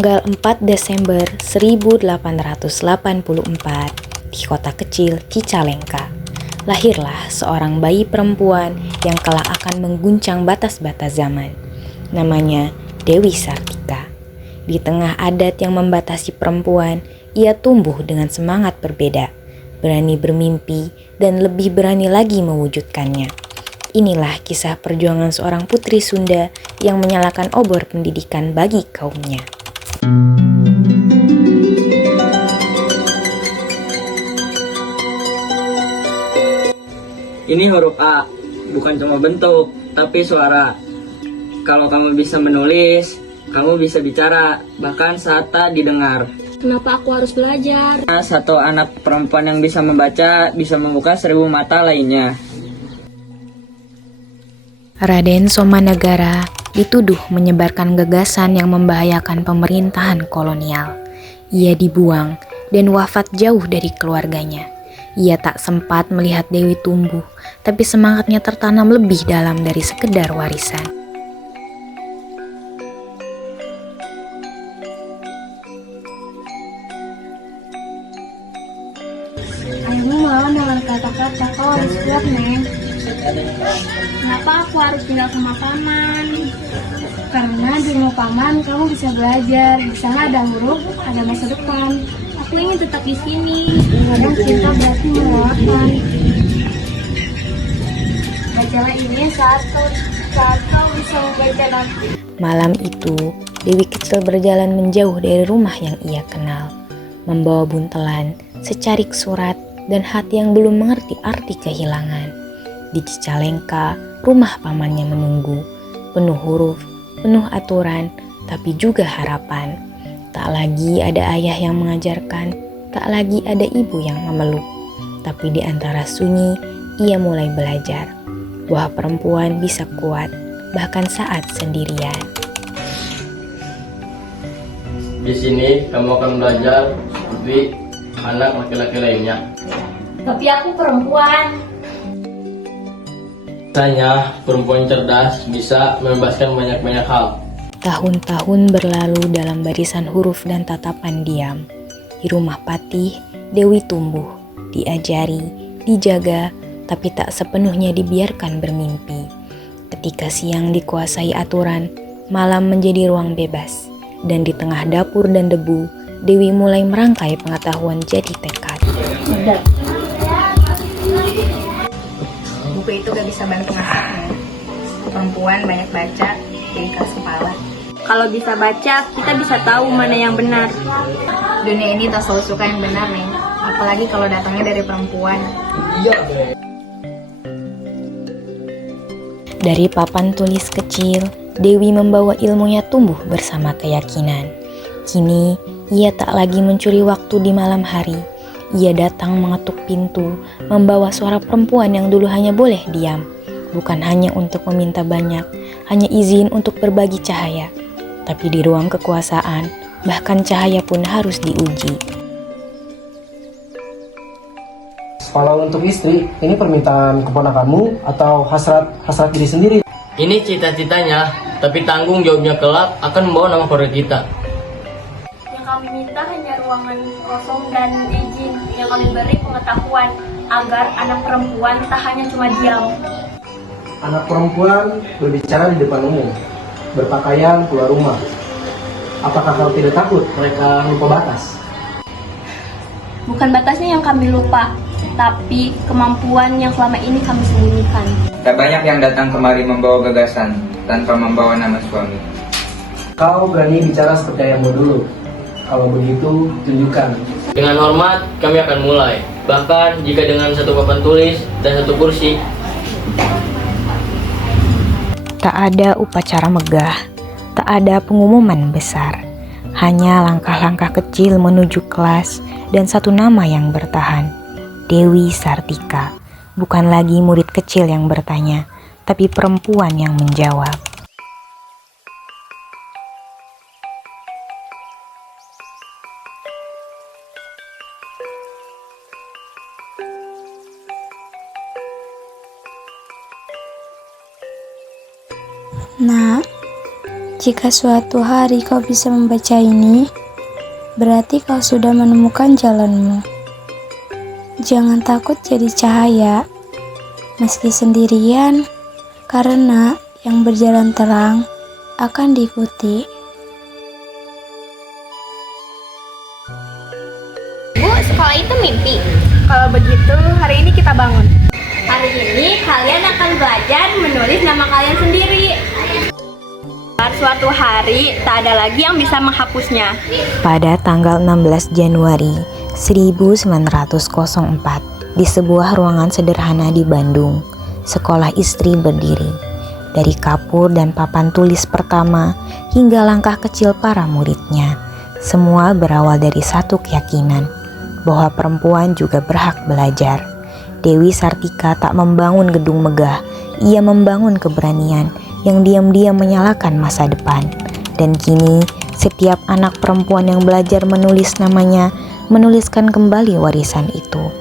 Tanggal 4 Desember 1884 di kota kecil Cicalengka, lahirlah seorang bayi perempuan yang kelak akan mengguncang batas-batas zaman. Namanya Dewi Sartika. Di tengah adat yang membatasi perempuan, ia tumbuh dengan semangat berbeda, berani bermimpi dan lebih berani lagi mewujudkannya. Inilah kisah perjuangan seorang putri Sunda yang menyalakan obor pendidikan bagi kaumnya. Ini huruf A, bukan cuma bentuk, tapi suara. Kalau kamu bisa menulis, kamu bisa bicara, bahkan saat tak didengar. Kenapa aku harus belajar? Satu anak perempuan yang bisa membaca, bisa membuka 1000 mata lainnya. Raden Somanegara dituduh menyebarkan gagasan yang membahayakan pemerintahan kolonial. Ia dibuang dan wafat jauh dari keluarganya. Ia tak sempat melihat Dewi tumbuh, tapi semangatnya tertanam lebih dalam dari sekedar warisan. Ayahmu melawan dengan kata-kata, kau harus kuat, Neng. Kenapa aku harus tinggal sama paman? Karena di rumah paman kamu bisa belajar, di sana ada huruf, ada masa depan. Aku ingin tetap di sini. Kadang cinta berarti melelahkan. Bacalah ini saat kau bisa membaca nanti. Malam itu, Dewi kecil berjalan menjauh dari rumah yang ia kenal, membawa buntelan, secarik surat, dan hati yang belum mengerti arti kehilangan. Di Cicalengka, rumah pamannya menunggu, penuh huruf, penuh aturan, tapi juga harapan. Tak lagi ada ayah yang mengajarkan, tak lagi ada ibu yang memeluk. Tapi di antara sunyi, ia mulai belajar bahwa perempuan bisa kuat, bahkan saat sendirian. Di sini kamu akan belajar seperti anak laki-laki lainnya. Tapi aku perempuan. Tanya, perempuan cerdas bisa membebaskan banyak-banyak hal. Tahun-tahun berlalu dalam barisan huruf dan tatapan diam. Di rumah Patih, Dewi tumbuh, diajari, dijaga, tapi tak sepenuhnya dibiarkan bermimpi. Ketika siang dikuasai aturan, malam menjadi ruang bebas. Dan di tengah dapur dan debu, Dewi mulai merangkai pengetahuan jadi tekad. Buku itu gak bisa bantu masaknya. Perempuan banyak baca, jadi keras kepala. Kalau bisa baca, kita bisa tahu mana yang benar. Dunia ini tak selalu suka yang benar nih, apalagi kalau datangnya dari perempuan. Dari papan tulis kecil, Dewi membawa ilmunya tumbuh bersama keyakinan. Kini, ia tak lagi mencuri waktu di malam hari. Ia datang mengetuk pintu, membawa suara perempuan yang dulu hanya boleh diam. Bukan hanya untuk meminta banyak, hanya izin untuk berbagi cahaya. Tapi di ruang kekuasaan, bahkan cahaya pun harus diuji. Kalau untuk istri, ini permintaan keponakanmu atau hasrat diri sendiri? Ini cita-citanya, tapi tanggung jawabnya kelak akan membawa nama keluarga kita. Yang kami minta hanya ruangan kosong dan izin. Yang kami beri pengetahuan agar anak perempuan tak hanya cuma diam. Anak perempuan berbicara di depan umum, berpakaian keluar rumah. Apakah kau tidak takut mereka lupa batas? Bukan batasnya yang kami lupa, tapi kemampuan yang selama ini kami sembunyikan. Tak banyak yang datang kemari membawa gagasan tanpa membawa nama suami. Kau berani bicara seperti ayahmu dulu. Kalau begitu, tunjukkan. Dengan hormat, kami akan mulai. Bahkan jika dengan satu papan tulis dan satu kursi. Tak ada upacara megah, tak ada pengumuman besar. Hanya langkah-langkah kecil menuju kelas dan satu nama yang bertahan. Dewi Sartika. Bukan lagi murid kecil yang bertanya, tapi perempuan yang menjawab. Nak, Jika suatu hari kau bisa membaca ini, berarti kau sudah menemukan jalanmu. Jangan takut jadi cahaya, meski sendirian, karena yang berjalan terang akan diikuti. Bu, sekolah itu mimpi. Kalau begitu, hari ini kita bangun. Hari ini kalian akan belajar menulis nama kalian sendiri. Suatu hari, tak ada lagi yang bisa menghapusnya. Pada tanggal 16 Januari 1904, di sebuah ruangan sederhana di Bandung, sekolah istri berdiri. Dari kapur dan papan tulis pertama hingga langkah kecil para muridnya, semua berawal dari satu keyakinan, bahwa perempuan juga berhak belajar. Dewi Sartika tak membangun gedung megah, ia membangun keberanian yang diam-diam menyalakan masa depan. Dan kini, setiap anak perempuan yang belajar menulis namanya, menuliskan kembali warisan itu.